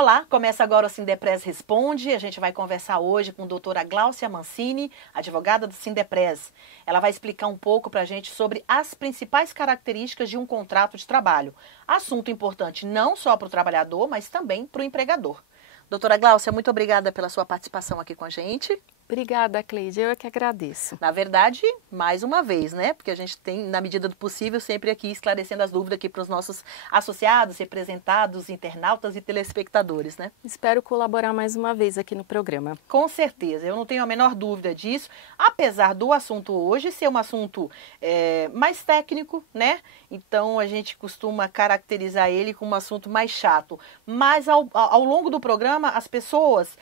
Olá, começa agora o Sindepres Responde. A gente vai conversar hoje com a doutora Gláucia Mancini, advogada do Sindepres. Ela vai explicar um pouco para a gente sobre as principais características de um contrato de trabalho. Assunto importante não só para o trabalhador, mas também para o empregador. Doutora Gláucia, muito obrigada pela sua participação aqui com a gente. Obrigada, Cleide. Eu é que agradeço. Na verdade, mais uma vez, né? Porque a gente tem, na medida do possível, sempre aqui esclarecendo as dúvidas aqui para os nossos associados, representados, internautas e telespectadores, né? Espero colaborar mais uma vez aqui no programa. Com certeza, eu não tenho a menor dúvida disso, apesar do assunto hoje ser um assunto mais técnico, né? Então a gente costuma caracterizar ele como um assunto mais chato. Mas ao longo do programa, as pessoas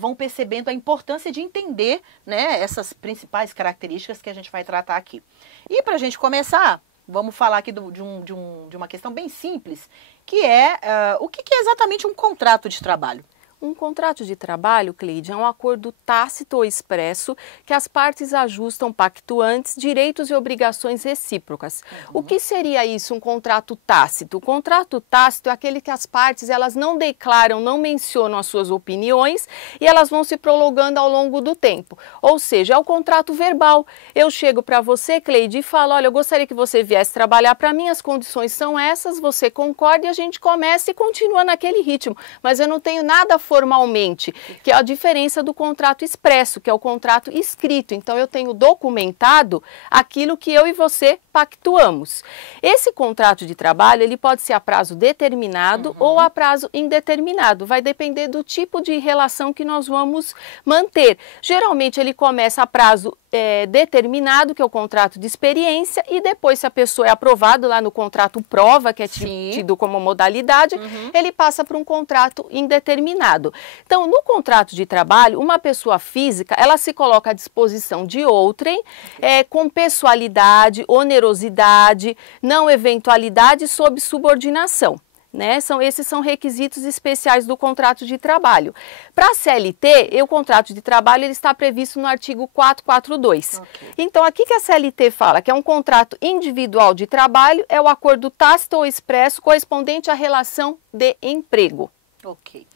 vão percebendo a importância de entender, né, essas principais características que a gente vai tratar aqui. E para a gente começar, vamos falar aqui de uma questão bem simples, que é o que é exatamente um contrato de trabalho? Um contrato de trabalho, Cleide, é um acordo tácito ou expresso que as partes ajustam pactuantes, direitos e obrigações recíprocas. O que seria isso, um contrato tácito? O contrato tácito é aquele que as partes elas não declaram, não mencionam as suas opiniões e elas vão se prolongando ao longo do tempo. Ou seja, é o contrato verbal. Eu chego para você, Cleide, e falo, olha, eu gostaria que você viesse trabalhar para mim, as condições são essas, você concorda e a gente começa e continua naquele ritmo. Mas eu não tenho nada formalmente, que é a diferença do contrato expresso, que é o contrato escrito. Então, eu tenho documentado aquilo que eu e você pactuamos. Esse contrato de trabalho, ele pode ser a prazo determinado ou a prazo indeterminado. Vai depender do tipo de relação que nós vamos manter. Geralmente, ele começa a prazo determinado, que é o contrato de experiência, e depois, se a pessoa é aprovada lá no contrato prova, que é tido como modalidade, ele passa para um contrato indeterminado. Então, no contrato de trabalho, uma pessoa física, ela se coloca à disposição de outrem, com pessoalidade, onerosidade, não eventualidade, sob subordinação. Né? Esses são requisitos especiais do contrato de trabalho. Para a CLT, o contrato de trabalho ele está previsto no artigo 442. Então, aqui que a CLT fala que é um contrato individual de trabalho, é o acordo tácito ou expresso correspondente à relação de emprego. Ok.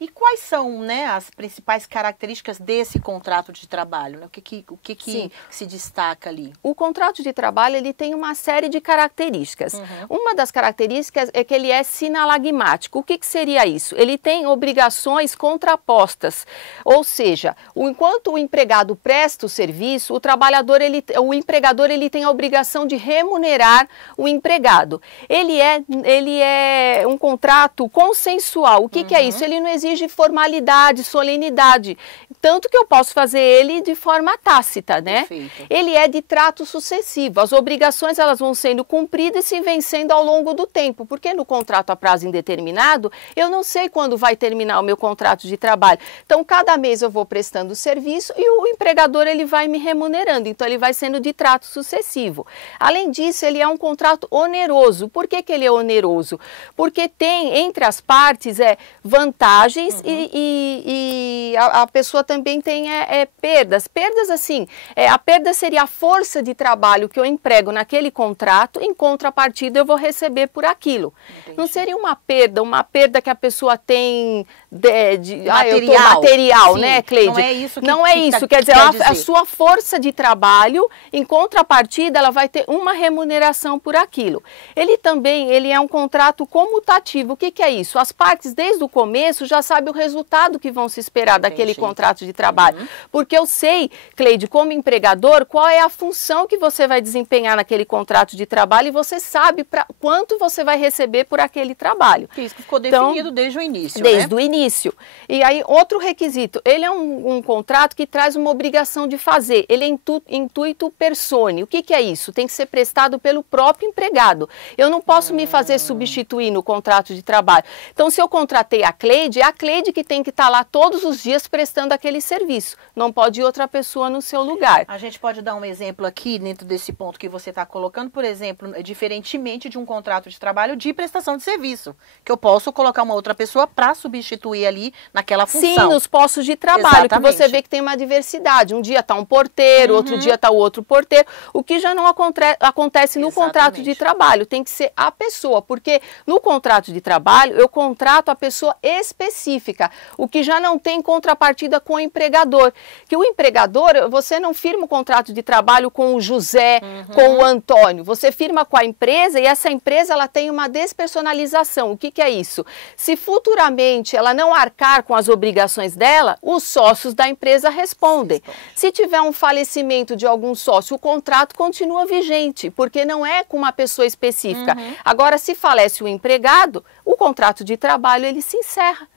E quais são, né, as principais características desse contrato de trabalho? Né? O que se destaca ali? O contrato de trabalho ele tem uma série de características. Uma das características é que ele é sinalagmático. O que seria isso? Ele tem obrigações contrapostas. Ou seja, enquanto o empregado presta o serviço, o empregador ele tem a obrigação de remunerar o empregado. Ele é um contrato consensual. O que é isso? Ele não exige formalidade, solenidade, tanto que eu posso fazer ele de forma tácita, né? Perfeito. Ele é de trato sucessivo, as obrigações elas vão sendo cumpridas e se vencendo ao longo do tempo, porque no contrato a prazo indeterminado, eu não sei quando vai terminar o meu contrato de trabalho, então cada mês eu vou prestando serviço e o empregador ele vai me remunerando, então ele vai sendo de trato sucessivo. Além disso, ele é um contrato oneroso. Por que ele é oneroso? Porque tem entre as partes vantagens e a pessoa também tem perdas. Perdas assim, a perda seria a força de trabalho que eu emprego naquele contrato, em contrapartida eu vou receber por aquilo. Entendi. Não seria uma perda que a pessoa tem material, né, Cleide? Não é isso que não é isso, quer dizer, a sua força de trabalho, em contrapartida, ela vai ter uma remuneração por aquilo. Ele é um contrato comutativo. O que é isso? As partes, desde o começo, já sabe o resultado que vão se esperar daquele contrato de trabalho. Porque eu sei, Cleide, como empregador, qual é a função que você vai desempenhar naquele contrato de trabalho e você sabe quanto você vai receber por aquele trabalho. Isso ficou definido desde o início, Desde o início. E aí, outro requisito, ele é um contrato que traz uma obrigação de fazer. Ele é intuito persone. O que é isso? Tem que ser prestado pelo próprio empregado. Eu não posso me fazer substituir no contrato de trabalho. Então, se eu contratei a Cleide a Cleide que tem que estar lá todos os dias prestando aquele serviço. Não pode ir outra pessoa no seu lugar. A gente pode dar um exemplo aqui, dentro desse ponto que você está colocando, por exemplo, diferentemente de um contrato de trabalho de prestação de serviço, que eu posso colocar uma outra pessoa para substituir ali naquela função. Sim, nos postos de trabalho, Exatamente. que você vê que tem uma diversidade. Um dia está um porteiro, outro dia está o outro porteiro, o que já não acontece no contrato de trabalho. Tem que ser a pessoa, porque no contrato de trabalho eu contrato a pessoa específica, o que já não tem contrapartida com o empregador. Que o empregador, você não firma o contrato de trabalho com o José, com o Antônio, você firma com a empresa e essa empresa ela tem uma despersonalização. O que é isso? Se futuramente ela não arcar com as obrigações dela, os sócios da empresa respondem. Se tiver um falecimento de algum sócio, o contrato continua vigente, porque não é com uma pessoa específica. Agora, se falece o empregado, o contrato de trabalho ele se encerra,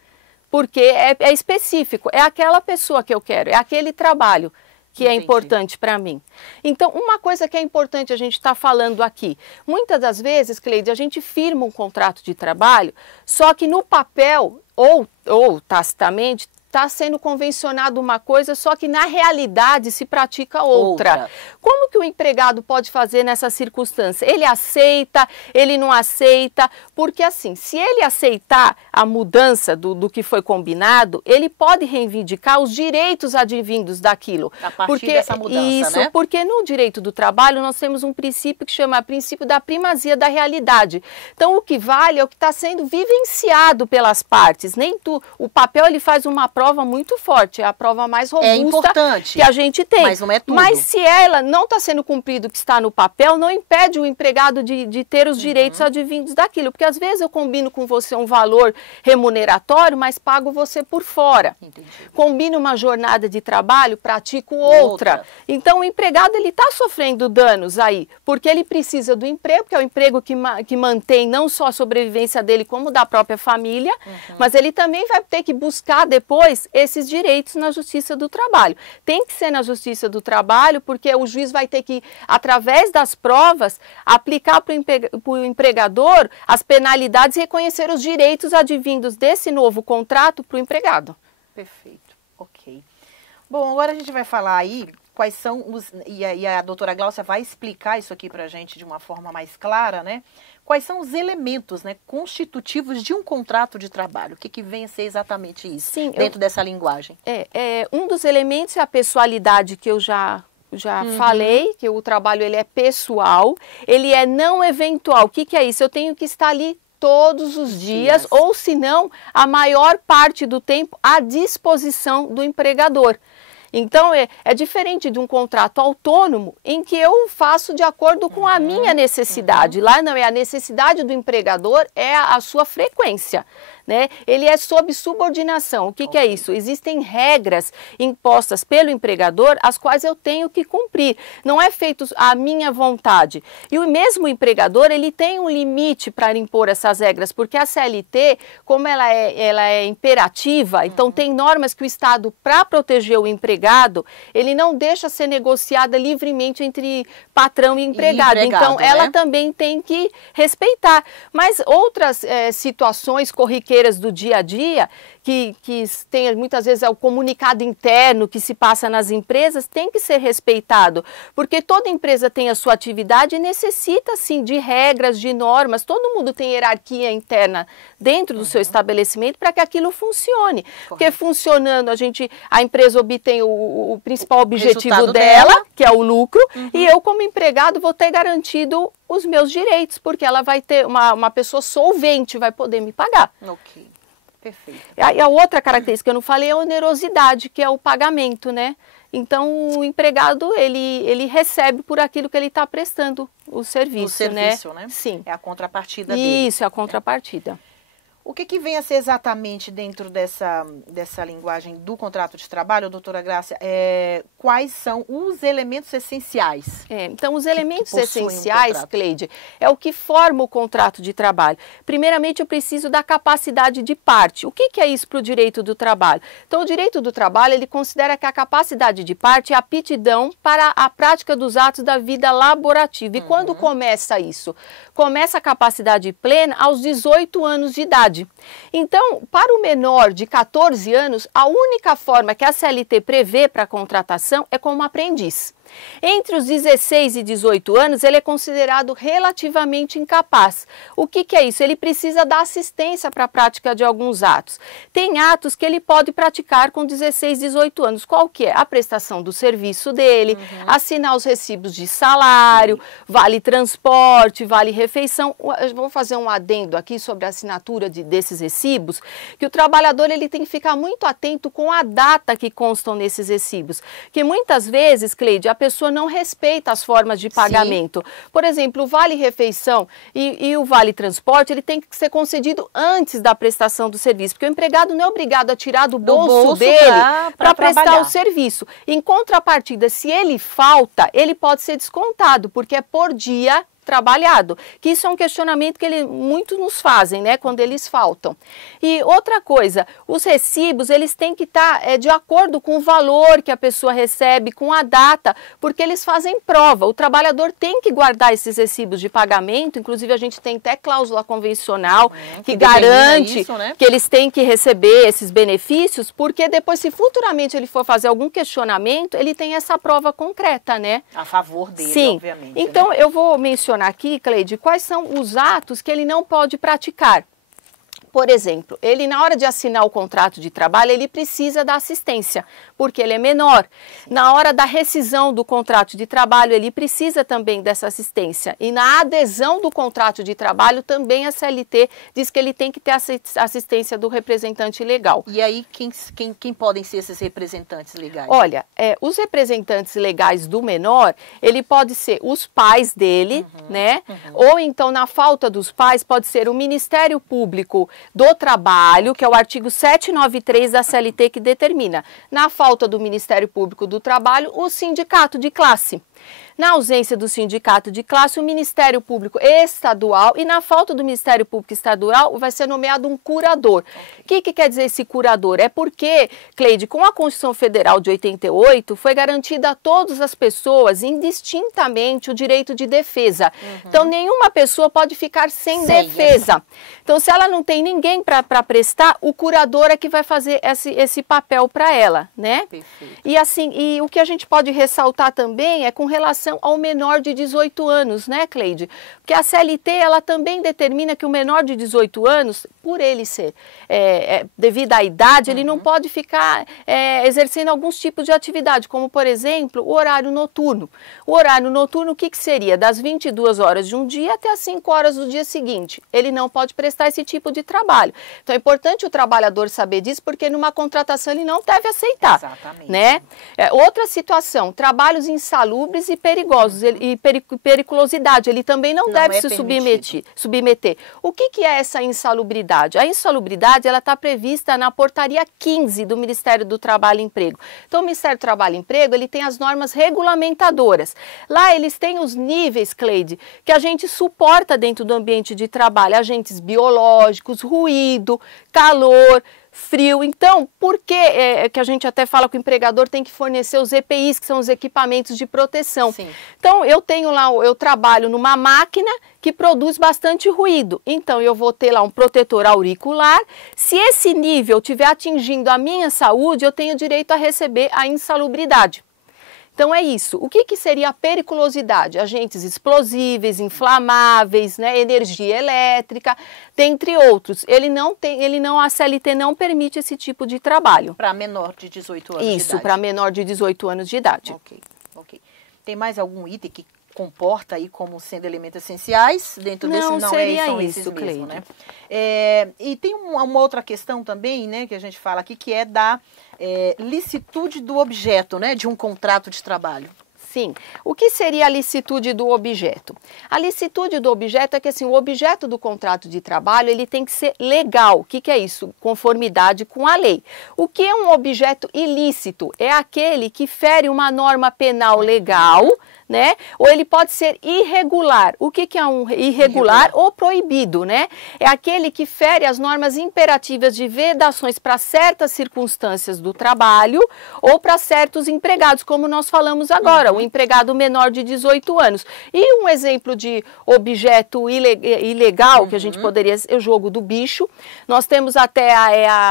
porque é específico, é aquela pessoa que eu quero, é aquele trabalho que é importante para mim. Então, uma coisa que é importante a gente estar falando aqui, muitas das vezes, Cleide, a gente firma um contrato de trabalho, só que no papel, ou tacitamente, está sendo convencionado uma coisa, só que na realidade se pratica outra. Como que o empregado pode fazer nessa circunstância? Ele aceita, ele não aceita, porque assim, se ele aceitar a mudança do que foi combinado, ele pode reivindicar os direitos advindos daquilo. A partir dessa mudança, né? Porque no direito do trabalho nós temos um princípio que chama princípio da primazia da realidade. Então o que vale é o que está sendo vivenciado pelas partes. O papel ele faz uma prova muito forte, é a prova mais robusta que a gente tem. Mas não é tudo. Mas se ela não está sendo cumprido o que está no papel, não impede o empregado de ter os direitos advindos daquilo. Porque às vezes eu combino com você um valor remuneratório, mas pago você por fora. Entendi. Combino uma jornada de trabalho, pratico outra. Então o empregado ele está sofrendo danos aí, porque ele precisa do emprego, que é o emprego que mantém não só a sobrevivência dele, como da própria família, mas ele também vai ter que buscar depois esses direitos na Justiça do Trabalho. Tem que ser na Justiça do Trabalho, porque o juiz vai ter que, através das provas, aplicar para o empregador as penalidades e reconhecer os direitos advindos desse novo contrato para o empregado. Perfeito, ok. Bom, agora a gente vai falar aí quais são os... E a doutora Gláucia vai explicar isso aqui para a gente de uma forma mais clara, né? Quais são os elementos, né, constitutivos de um contrato de trabalho? O que vem a ser exatamente isso, dentro dessa linguagem? Um dos elementos é a pessoalidade que eu já falei, que o trabalho ele é pessoal, ele é não eventual. O que é isso? Eu tenho que estar ali todos os dias, ou se não, a maior parte do tempo à disposição do empregador. Então, é diferente de um contrato autônomo em que eu faço de acordo com a minha necessidade. Lá não, é a necessidade do empregador, é a sua frequência. Né? Ele é sob subordinação. O que é isso? Existem regras impostas pelo empregador, as quais eu tenho que cumprir. Não é feito à minha vontade. E o mesmo empregador, ele tem um limite para impor essas regras, porque a CLT, como ela é imperativa, então tem normas que o Estado, para proteger o empregado, ele não deixa ser negociada livremente entre patrão e empregado. Então, ela também tem que respeitar. Mas outras situações corriqueiras do dia a dia, que tem muitas vezes o comunicado interno que se passa nas empresas, tem que ser respeitado, porque toda empresa tem a sua atividade e necessita, sim, de regras, de normas, todo mundo tem hierarquia interna dentro do seu estabelecimento para que aquilo funcione. Porque funcionando, a empresa obtém o principal objetivo dela, que é o lucro, e eu como empregado vou ter garantido os meus direitos, porque ela vai ter uma pessoa solvente, vai poder me pagar. Ok, perfeito. E a outra característica que eu não falei é a onerosidade, que é o pagamento, né? Então, o empregado, ele recebe por aquilo que ele está prestando o serviço, né? Sim. É a contrapartida dele. Isso, é a contrapartida. O que vem a ser exatamente dentro dessa linguagem do contrato de trabalho, doutora Gláucia? Quais são os elementos essenciais? Então, os elementos essenciais, Cleide, é o que forma o contrato de trabalho. Primeiramente, eu preciso da capacidade de parte. O que é isso para o direito do trabalho? Então, o direito do trabalho, ele considera que a capacidade de parte é a aptidão para a prática dos atos da vida laborativa. E quando começa isso? Começa a capacidade plena aos 18 anos de idade. idade. Então, para o menor de 14 anos, a única forma que a CLT prevê para a contratação é como aprendiz. Entre os 16 e 18 anos, ele é considerado relativamente incapaz. O que é isso? Ele precisa da assistência para a prática de alguns atos. Tem atos que ele pode praticar com 16, 18 anos. Qual que é? A prestação do serviço dele, assinar os recibos de salário, vale transporte, vale refeição. Eu vou fazer um adendo aqui sobre a assinatura desses recibos, que o trabalhador ele tem que ficar muito atento com a data que constam nesses recibos. Que muitas vezes, Cleide, a pessoa não respeita as formas de pagamento. Sim. Por exemplo, o vale-refeição e o vale-transporte, ele tem que ser concedido antes da prestação do serviço, porque o empregado não é obrigado a tirar do bolso dele para prestar o serviço. Em contrapartida, se ele falta, ele pode ser descontado, porque é por dia trabalhado, que isso é um questionamento que muitos nos fazem, né, quando eles faltam. E outra coisa, os recibos, eles têm que estar de acordo com o valor que a pessoa recebe, com a data, porque eles fazem prova. O trabalhador tem que guardar esses recibos de pagamento, inclusive a gente tem até cláusula convencional que garante isso, né? Que eles têm que receber esses benefícios, porque depois, se futuramente ele for fazer algum questionamento, ele tem essa prova concreta, né? A favor dele, sim. Obviamente. Então, né? Eu vou mencionar aqui, Cleide, quais são os atos que ele não pode praticar. Por exemplo, ele na hora de assinar o contrato de trabalho, ele precisa da assistência, porque ele é menor. Na hora da rescisão do contrato de trabalho, ele precisa também dessa assistência. E na adesão do contrato de trabalho, também a CLT diz que ele tem que ter a assistência do representante legal. E aí, quem podem ser esses representantes legais? Olha, os representantes legais do menor, ele pode ser os pais dele, né? Ou então, na falta dos pais, pode ser o Ministério Público do Trabalho, que é o artigo 793 da CLT que determina, na falta do Ministério Público do Trabalho, o sindicato de classe. Na ausência do sindicato de classe, o Ministério Público Estadual, e na falta do Ministério Público Estadual, vai ser nomeado um curador. O que quer dizer esse curador? É porque, Cleide, com a Constituição Federal de 88, foi garantida a todas as pessoas, indistintamente, o direito de defesa. Então, nenhuma pessoa pode ficar sem defesa. Então, se ela não tem ninguém para prestar, o curador é que vai fazer esse papel para ela, né? Perfeito. E assim, o que a gente pode ressaltar também é com relação ao menor de 18 anos, né, Cleide? Porque a CLT, ela também determina que o menor de 18 anos, por ele ser devido à idade, ele não pode ficar exercendo alguns tipos de atividade, como, por exemplo, o horário noturno. O horário noturno, o que seria? Das 22 horas de um dia até as 5 horas do dia seguinte. Ele não pode prestar esse tipo de trabalho. Então, é importante o trabalhador saber disso, porque numa contratação ele não deve aceitar. Exatamente. Né? Outra situação, trabalhos insalubres e perigosos, e periculosidade, ele também não deve se submeter. O que é essa insalubridade? A insalubridade, ela está prevista na portaria 15 do Ministério do Trabalho e Emprego. Então, o Ministério do Trabalho e Emprego, ele tem as normas regulamentadoras. Lá, eles têm os níveis, Cleide, que a gente suporta dentro do ambiente de trabalho, agentes biológicos, ruído, calor, frio. Então, por que a gente até fala que o empregador tem que fornecer os EPIs, que são os equipamentos de proteção? Sim. Então, eu trabalho numa máquina que produz bastante ruído. Então, eu vou ter lá um protetor auricular. Se esse nível estiver atingindo a minha saúde, eu tenho direito a receber a insalubridade. Então, é isso. O que seria a periculosidade? Agentes explosíveis, inflamáveis, né, energia elétrica, dentre outros. A CLT não permite esse tipo de trabalho. Para menor de 18 anos de idade. Isso, para menor de 18 anos de idade. Ok. Tem mais algum item que comporta aí como sendo elementos essenciais dentro desse? Não, seria são isso, esses mesmo, né? E tem uma outra questão também, né, que a gente fala aqui, que é da licitude do objeto, né, de um contrato de trabalho. Sim. O que seria a licitude do objeto? A licitude do objeto é que, assim, o objeto do contrato de trabalho, ele tem que ser legal. O que é isso? Conformidade com a lei. O que é um objeto ilícito? É aquele que fere uma norma penal legal, né? Ou ele pode ser irregular. O que é um irregular ou proibido, né? É aquele que fere as normas imperativas de vedações para certas circunstâncias do trabalho ou para certos empregados, como nós falamos agora, o empregado menor de 18 anos. E um exemplo de objeto ilegal, que a gente poderia, é o jogo do bicho. Nós temos até,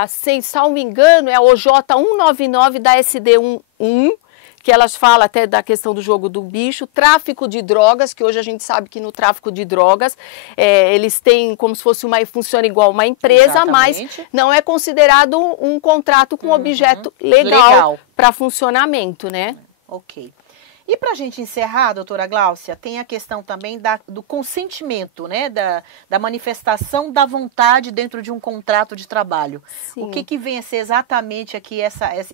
sem salvo engano, é a OJ 199 da SD11, que elas falam até da questão do jogo do bicho, tráfico de drogas, que hoje a gente sabe que no tráfico de drogas eles têm como se fosse funciona igual uma empresa, Exatamente. mas não é considerado um contrato com objeto legal para funcionamento, né? Ok. E para a gente encerrar, doutora Gláucia, tem a questão também do consentimento, né? Da manifestação da vontade dentro de um contrato de trabalho. Sim. O que vem a ser exatamente aqui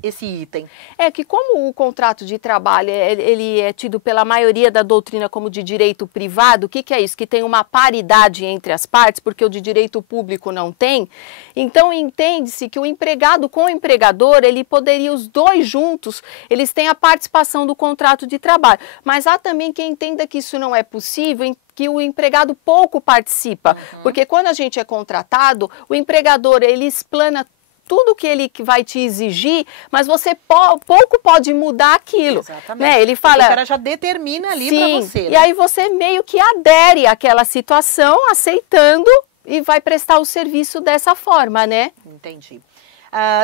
esse item? É que como o contrato de trabalho ele é tido pela maioria da doutrina como de direito privado, o que é isso? Que tem uma paridade entre as partes, porque o de direito público não tem. Então entende-se que o empregado com o empregador, ele poderia, os dois juntos, eles têm a participação do contrato de trabalho, mas há também quem entenda que isso não é possível, que o empregado pouco participa, porque quando a gente é contratado, o empregador ele explana tudo que ele vai te exigir, mas você pouco pode mudar aquilo. Exatamente. Né? Ele fala, o cara já determina ali para você. E aí você meio que adere àquela situação, aceitando e vai prestar o serviço dessa forma, né? Entendi.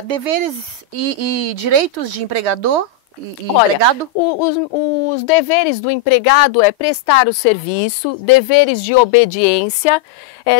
Deveres e direitos de empregador? Olha, empregado? Os deveres do empregado é prestar o serviço, deveres de obediência,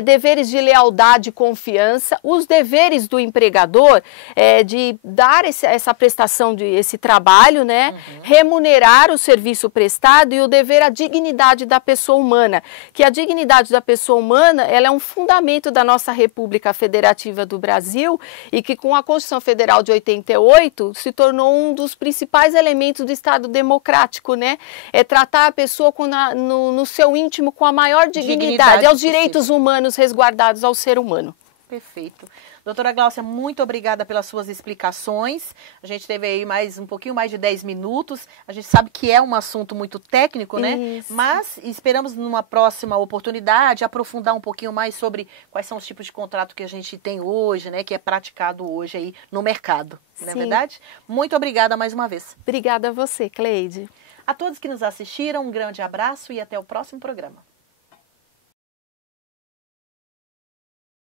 deveres de lealdade e confiança. Os deveres do empregador é de dar essa prestação esse trabalho, né? Remunerar o serviço prestado e o dever à dignidade da pessoa humana. Que a dignidade da pessoa humana ela é um fundamento da nossa República Federativa do Brasil e que com a Constituição Federal de 88 se tornou um dos principais elementos do Estado democrático, né? É tratar a pessoa no seu íntimo com a maior dignidade, aos direitos humanos resguardados ao ser humano. Perfeito. Doutora Gláucia, muito obrigada pelas suas explicações. A gente teve aí um pouquinho mais de 10 minutos. A gente sabe que é um assunto muito técnico, né? Isso. Mas esperamos numa próxima oportunidade aprofundar um pouquinho mais sobre quais são os tipos de contrato que a gente tem hoje, né? Que é praticado hoje aí no mercado. Não é verdade? Muito obrigada mais uma vez. Obrigada a você, Cleide. A todos que nos assistiram, um grande abraço e até o próximo programa.